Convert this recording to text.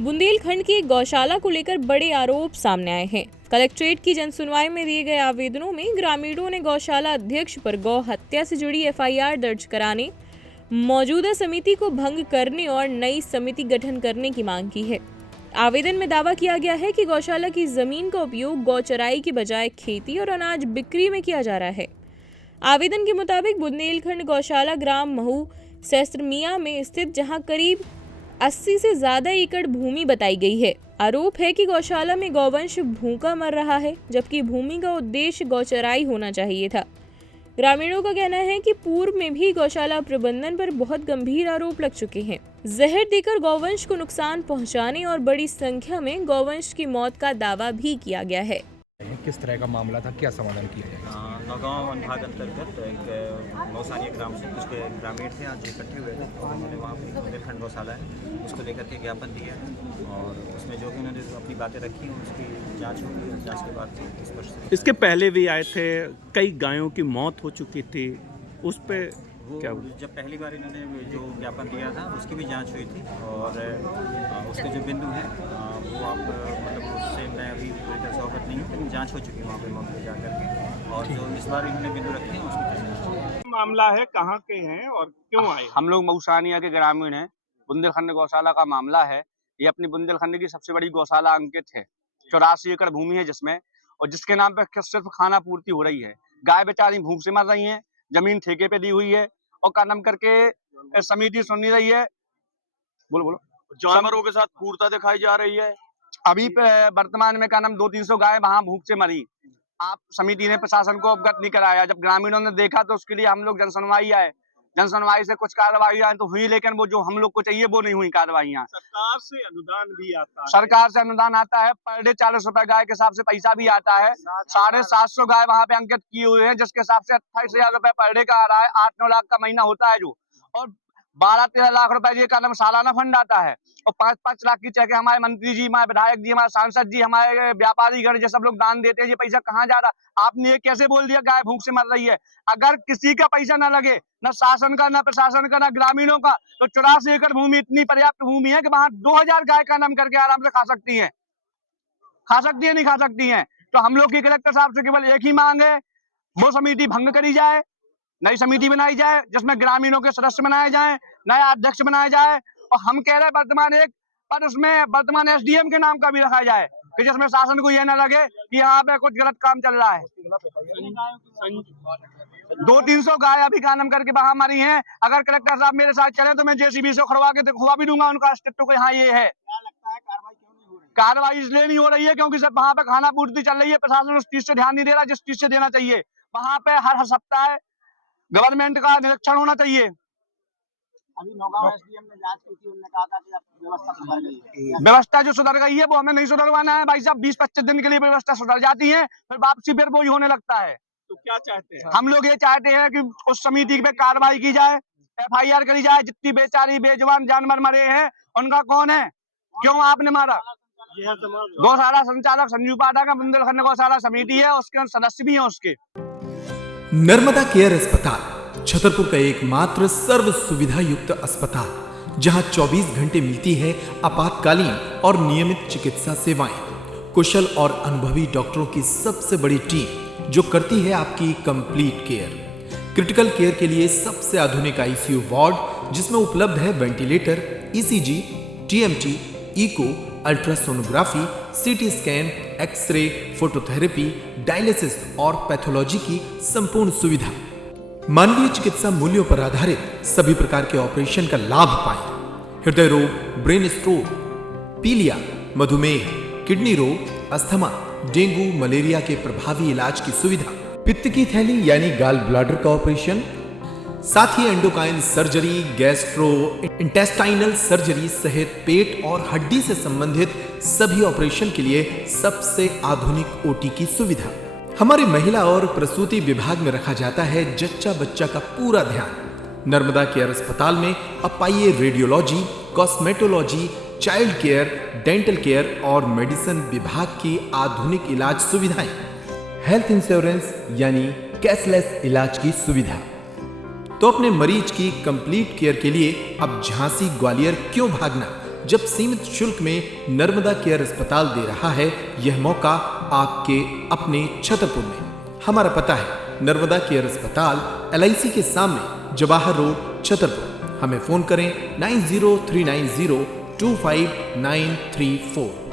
बुंदेलखंड की एक गौशाला को लेकर बड़े आरोप सामने आए हैं। कलेक्ट्रेट की जनसुनवाई में दिए गए आवेदनों में ग्रामीणों ने गौशाला अध्यक्ष पर गौ हत्या से जुड़ी एफआईआर दर्ज कराने, मौजूदा समिति को भंग करने और नई समिति गठन करने की मांग की है। आवेदन में दावा किया गया है कि गौशाला की जमीन का उपयोग गौचराई की बजाय खेती और अनाज बिक्री में किया जा रहा है। आवेदन के मुताबिक बुंदेलखंड गौशाला ग्राम महू सहस्त्रमिया में स्थित, जहां करीब 80 से ज्यादा एकड़ भूमि बताई गई है। आरोप है कि गौशाला में गौवंश भूखा मर रहा है, जबकि भूमि का उद्देश्य गौचराई होना चाहिए था। ग्रामीणों का कहना है कि पूर्व में भी गौशाला प्रबंधन पर बहुत गंभीर आरोप लग चुके हैं। जहर देकर गौवंश को नुकसान पहुंचाने और बड़ी संख्या में गौवंश की मौत का दावा भी किया गया है। किस तरह का मामला था, क्या समाधान किया जाए? नौगांव अनुभाग अंतर्गत एक नौसानिया ग्राम से कुछ ग्रामीण थे, आज इकट्ठे हुए थे और उन्होंने वहाँ पर बुंदेलखंड गौशाला है उसको लेकर के ज्ञापन दिया है और उसमें जो भी उन्होंने अपनी बातें रखी उसकी जांच होगी। जांच के बाद स्पष्ट। इसके पहले भी आए थे, कई गायों की मौत हो चुकी थी, उस पे क्या हुआ? जब पहली बार इन्होंने जो ज्ञापन दिया था उसकी भी जांच हुई थी और उसके जो बिंदु हैं वो आप मतलब उससे मैं अभी पूरी तरह से अवगत नहीं हूँ, लेकिन जांच हो चुकी है वहाँ पे मौके जा करके। और जो इस बार इन्होंने बिंदु रखे हैं उसकी मामला है, कहाँ के हैं और क्यों आए? हम लोग मऊसानिया के ग्रामीण हैं। बुंदेलखंड गौशाला का मामला है। ये अपनी बुंदेलखंड की सबसे बड़ी गौशाला अंकित है। 84 एकड़ भूमि है जिसमें, और जिसके नाम पे सिर्फ खाना पूर्ति हो रही है। गाय बेचारी भूख से मर रही हैं, जमीन ठेके पे दी हुई है और का नाम करके समिति सुन नहीं रही है। बोलो जानवरों के साथ क्रूरता दिखाई जा रही है। अभी वर्तमान में का नाम 200-300 गाय वहां भूख से मरी। आप समिति ने प्रशासन को अवगत नहीं कराया। जब ग्रामीणों ने देखा तो उसके लिए हम लोग जनसुनवाई आए। जनसुनवाई से कुछ कार्रवाई तो हुई, लेकिन वो जो हम लोग को चाहिए वो नहीं हुई कार्रवाइयाँ। सरकार से अनुदान भी आता है। सरकार से अनुदान आता है, पर डे 40 रुपए गाय के हिसाब से पैसा भी आता है। 750 गाय वहाँ पे अंकित किए हुए हैं, जिसके हिसाब से 28,000 रुपए पर डे का आ रहा है। 8-9 लाख का महीना होता है जो, और 12-13 लाख रुपए ये का सालाना फंड आता है। और 5-5 लाख की चेक हमारे मंत्री जी, हमारे विधायक जी, हमारे सांसद जी, हमारे व्यापारी गण जो सब लोग दान देते हैं। ये पैसा कहाँ जा रहा? आपने ये कैसे बोल दिया गाय भूख से मर रही है? अगर किसी का पैसा ना लगे, न शासन का, न प्रशासन का, न ग्रामीणों का, तो 84 एकड़ भूमि इतनी पर्याप्त भूमि है कि वहां 2000 गाय का नाम करके आराम से खा सकती है। नहीं खा सकती है। तो हम लोग की कलेक्टर साहब से केवल एक ही मांग है, वो समिति भंग करी जाए, नई समिति बनाई जाए जिसमें ग्रामीणों के सदस्य बनाए जाए, नया अध्यक्ष बनाया जाए। और हम कह रहे हैं वर्तमान एक पर उसमें वर्तमान एसडीएम के नाम का भी रखा जाए, कि जिसमें शासन को यह ना लगे कि यहाँ पे कुछ गलत काम चल रहा है। 200-300 गाय अभी का नाम करके वहां मरी हैं। अगर कलेक्टर साहब मेरे साथ चले तो मैं जेसीबी से खुलवा के खुलवा भी दूंगा उनका अस्तित्व को। यहाँ ये है कार्रवाई इसलिए नहीं हो रही है क्योंकि सब वहाँ पे खाना पूर्ति चल रही है। प्रशासन उस चीज से ध्यान नहीं दे रहा जिस चीज से देना चाहिए। वहाँ पे हर सप्ताह गवर्नमेंट का निरीक्षण होना चाहिए। अभी नौगांव एसडीएम ने जांच की थी, उन्होंने कहा था कि अब व्यवस्था सुधर गई है। व्यवस्था जो सुधर गई है वो हमें नहीं सुधरवाना है भाई साहब। 20-25 दिन के लिए व्यवस्था सुधर जाती है, फिर वापसी फिर वही होने लगता है। तो क्या चाहते हैं? हम लोग ये चाहते हैं कि उस समिति पे कार्रवाई की जाए, एफआईआर करी जाए। जितनी बेचारी बेजुबान जानवर मरे हैं उनका कौन है, क्यों आपने मारा? गौशाला संचालक संजीव पाठक, बुंदेलखंड गौशाला समिति है, उसके सदस्य भी हैं उसके। नर्मदा केयर अस्पताल छतरपुर का एकमात्र सर्व सुविधा युक्त अस्पताल, जहां 24 घंटे मिलती है आपातकालीन और नियमित चिकित्सा सेवाएं। कुशल और अनुभवी डॉक्टरों की सबसे बड़ी टीम जो करती है आपकी कंप्लीट केयर। क्रिटिकल केयर के लिए सबसे आधुनिक आईसीयू वार्ड, जिसमें उपलब्ध है ventilator, ECG, TMT, echo, ultrasonography, CT scan, x-ray, phototherapy, dialysis और पैथोलॉजी की संपूर्ण सुविधा। मानवीय चिकित्सा मूल्यों पर आधारित सभी प्रकार के ऑपरेशन का लाभ पाएं। हृदय रोग, ब्रेन स्ट्रोक, पीलिया, मधुमेह, किडनी रोग, अस्थमा, डेंगू, मलेरिया के प्रभावी इलाज की सुविधा, पित्त की थैली यानी गाल ब्लैडर का ऑपरेशन, साथ ही endocrine surgery, gastrointestinal surgery सहित पेट और हड्डी से संबंधित सभी ऑपरेशन के लिए सबसे आधुनिक ओटी की सुविधा। हमारे महिला और प्रसूति विभाग में रखा जाता है जच्चा बच्चा का पूरा ध्यान। नर्मदा केयर अस्पताल में अब पाइए radiology, cosmetology, child care, dental care और मेडिसिन विभाग की आधुनिक इलाज सुविधाएं। हेल्थ इंश्योरेंस यानी कैशलेस इलाज की सुविधा। तो अपने मरीज की कंप्लीट केयर के लिए अब झांसी ग्वालियर क्यों भागना, जब सीमित शुल्क में नर्मदा केयर अस्पताल दे रहा है यह मौका आपके अपने छतरपुर में। हमारा पता है नर्मदा केयर अस्पताल LIC के सामने, जवाहर रोड, छतरपुर। हमें फोन करें 9039025934।